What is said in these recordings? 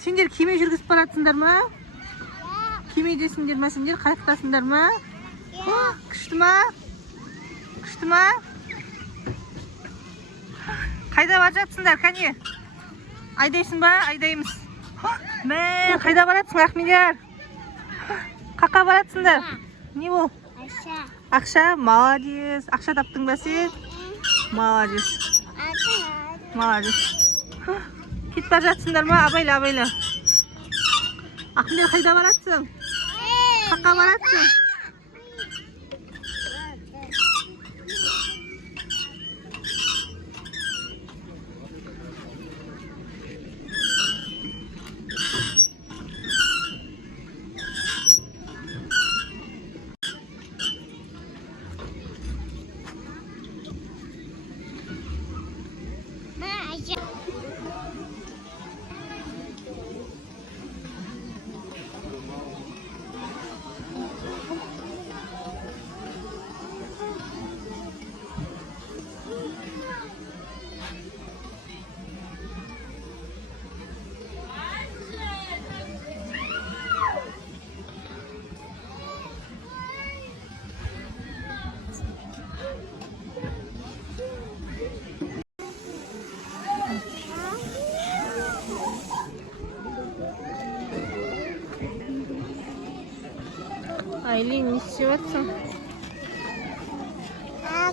Сендер кеме жүргізіп баратсыңдар ма? Кемедесіңдер ма сендер? Қайықтасыңдар ма? Күшті ма? Күшті ма? Қайда бара жатсыңдар, кәне? Айдайсың ба? Айдаймыз. Мә, қайда баратсың, Ахмедияр? Қақа баратсыңдар? Не бұл? Ақша, молодец. Ақша таптың ба сен? Молодец. Молодец. Кетіп бара жатсыңдар ма? Абайла, абайла. Ахмедияр, қайда баратсың? Қақа баратсың? Айлин, не істеп жатсың?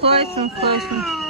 Құлайсың, құлайсың.